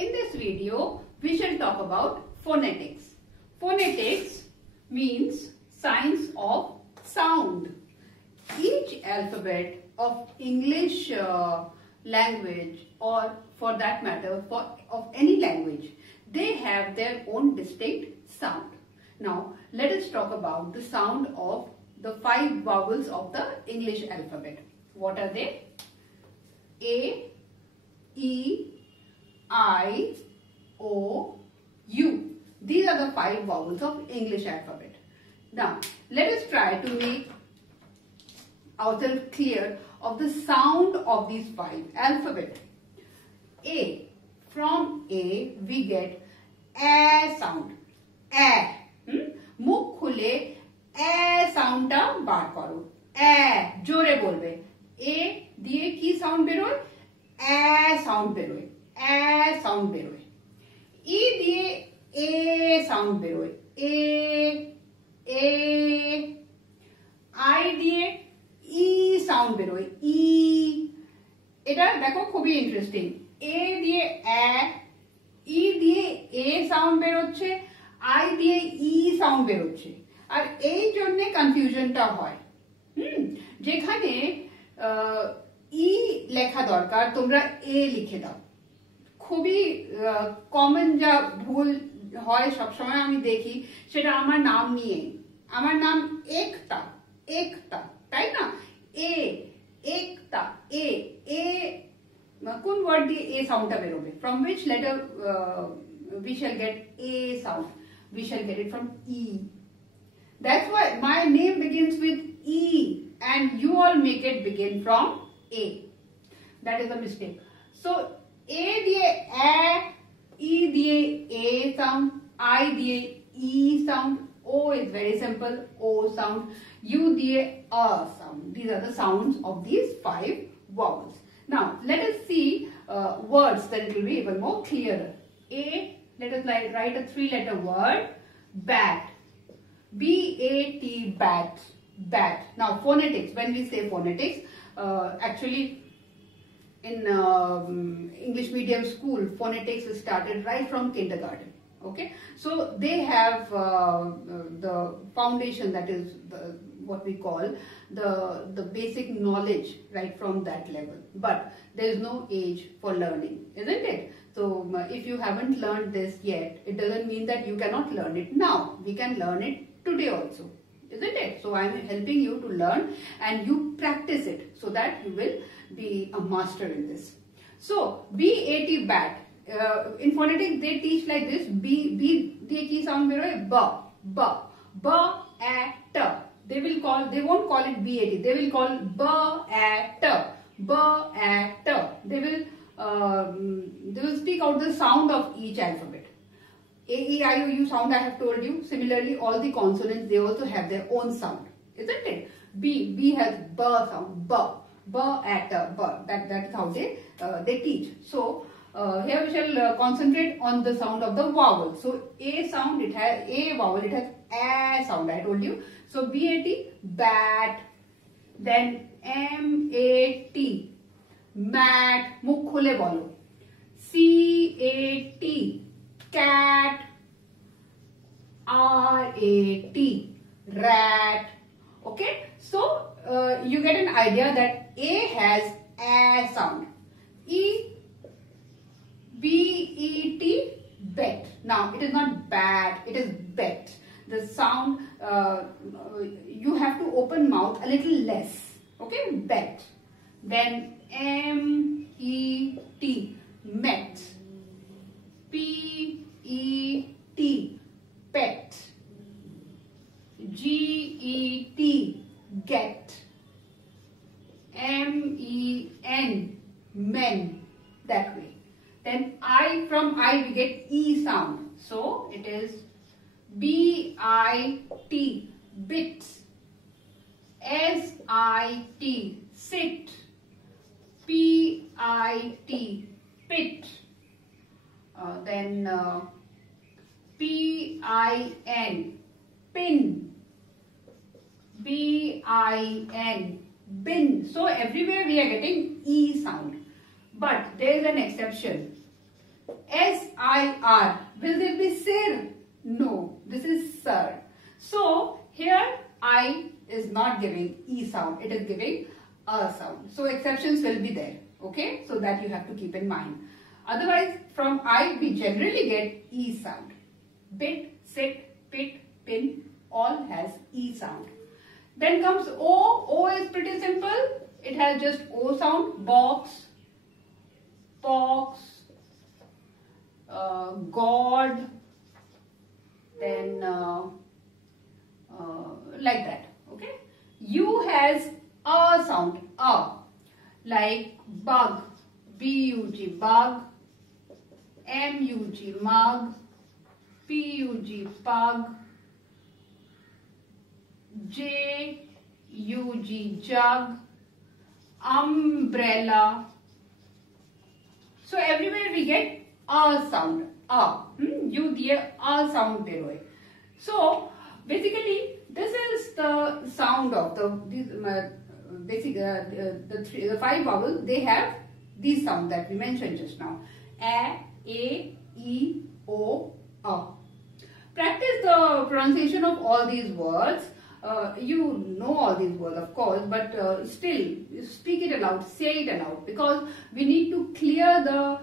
In this video, we shall talk about phonetics. Phonetics means science of sound. Each alphabet of English language, or for that matter of any language, they have their own distinct sound. Now let us talk about the sound of the 5 vowels of the English alphabet. What are they? A, E, I, O, U. These are the 5 vowels of English alphabet. Now let us try to make ourselves clear of the sound of these 5 alphabet. A. From A we get A sound. A. मुख खुले ए sound टा বার করো এ জোরে বলবে এ দিয়ে কি sound বেরোয় a sound বেরোয় এ সাউন্ড বেরোয় ই দিয়ে এ সাউন্ড বেরোয় এ এ আই দিয়ে ই সাউন্ড বেরোয় ই এটা দেখো খুবই ইন্টারেস্টিং এ দিয়ে এ ই দিয়ে এ সাউন্ড বেরোচ্ছে আই দিয়ে ই সাউন্ড বেরোচ্ছে আর এই জন্য কনফিউশনটা হয় যেখানে ই লেখা দরকার তোমরা এ লিখে দাও খুবই কমন যা ভুল হয় সবসময় আমি দেখি সেটা আমার নাম নিয়ে আমার নাম একটা তাই না এ একটা এ এ কোন ওয়ার্ড দিয়ে এ সাউন্ডটা বেরোবে from which letter we shall get a sound. We shall get it from E. That's why my name begins with E and you all make it begin from A. That is a mistake. So A diye A, E diye A sound, I diye E sound, O is very simple, O sound, U diye A sound. These are the sounds of these 5 vowels. Now let us see words, then it will be even more clearer. A, let us write a 3-letter word, bat. B-A-T, bat. Bat. Now phonetics, when we say phonetics, actually in English medium school, phonetics is started right from kindergarten. Okay, so they have the foundation, that is what we call the basic knowledge right from that level. But there is no age for learning, isn't it? So if you haven't learned this yet, it doesn't mean that you cannot learn it now. We can learn it today also, isn't it? So I am helping you to learn and you practice it so that you will be a master in this. So B-A-T, bat. In phonetics they teach like this. B the key sound beroy ba a t. They won't call it B-A-T. They will call ba a t. They will speak out the sound of each alphabet. A, E, I, O, U sound I have told you. Similarly, all the consonants, they also have their own sound, isn't it? B has B sound, B at B. That is how they teach. So here we shall concentrate on the sound of the vowel. So A sound, it has A vowel, it has A sound. I told you. So B-A-T, bat. Then M-A-T, mat. मुख खुले बोलो. C-A-T, cat. R-A-T, rat. Okay, so you get an idea that A has A sound. E, B-E-T, bet. Now it is not bat, it is bet. The sound, you have to open mouth a little less. Okay, bet. Then M-E-T, met. P-E-T, pet. G-E-T, get. M-E-N, men. That way. Then from I we get E sound. So it is B-I-T, bit. S-I-T, sit. P-I-T, pit. Then P-I-N, pin. B-I-N, bin. So everywhere we are getting E sound. But there is an exception. S-I-R. Will there be sir? No, this is sir. So here I is not giving E sound, it is giving a sound. So exceptions will be there, okay? So that you have to keep in mind. Otherwise, from I we generally get E sound. Bit, sit, pit, pin, all has E sound. Then comes O. O is pretty simple. It has just O sound. Box, pox, God, then like that, okay? U has a sound, a, like bug, B-U-G, bug, M-U-G, mug, P-U-G, pug, J-U-G, jug, umbrella. So everywhere we get a sound, a. You diye a sound there hoye. So basically this is the sound of the five vowels. They have these sounds that we mentioned just now. A, E, O, A. Practice the pronunciation of all these words. You know all these words, of course, but still speak it aloud, say it aloud, because we need to clear the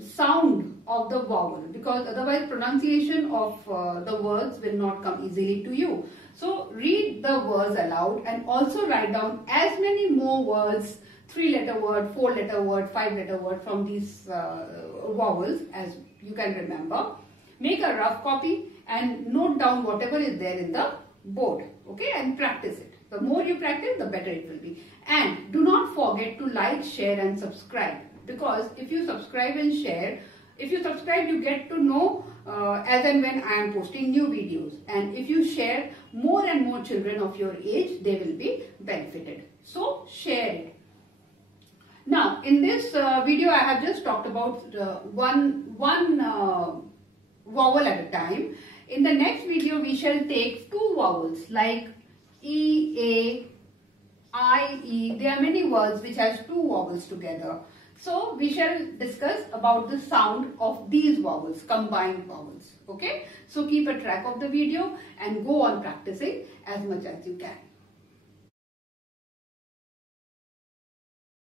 sound of the vowel, because otherwise pronunciation of the words will not come easily to you. So read the words aloud and also write down as many more words, 3-letter word, 4-letter word, 5-letter word from these vowels as you can remember. Make a rough copy and note down whatever is there in the board, okay, and practice it. The more you practice, the better it will be. And do not forget to like, share and subscribe, because if you subscribe and share, if you subscribe, you get to know as and when I am posting new videos, and if you share, more and more children of your age, they will be benefited. So share it. Now in this video I have just talked about one vowel at a time. In the next video we shall take two vowels like E, A, I, E. There are many words which has two vowels together. So we shall discuss about the sound of these vowels, combined vowels. Okay. So keep a track of the video and go on practicing as much as you can.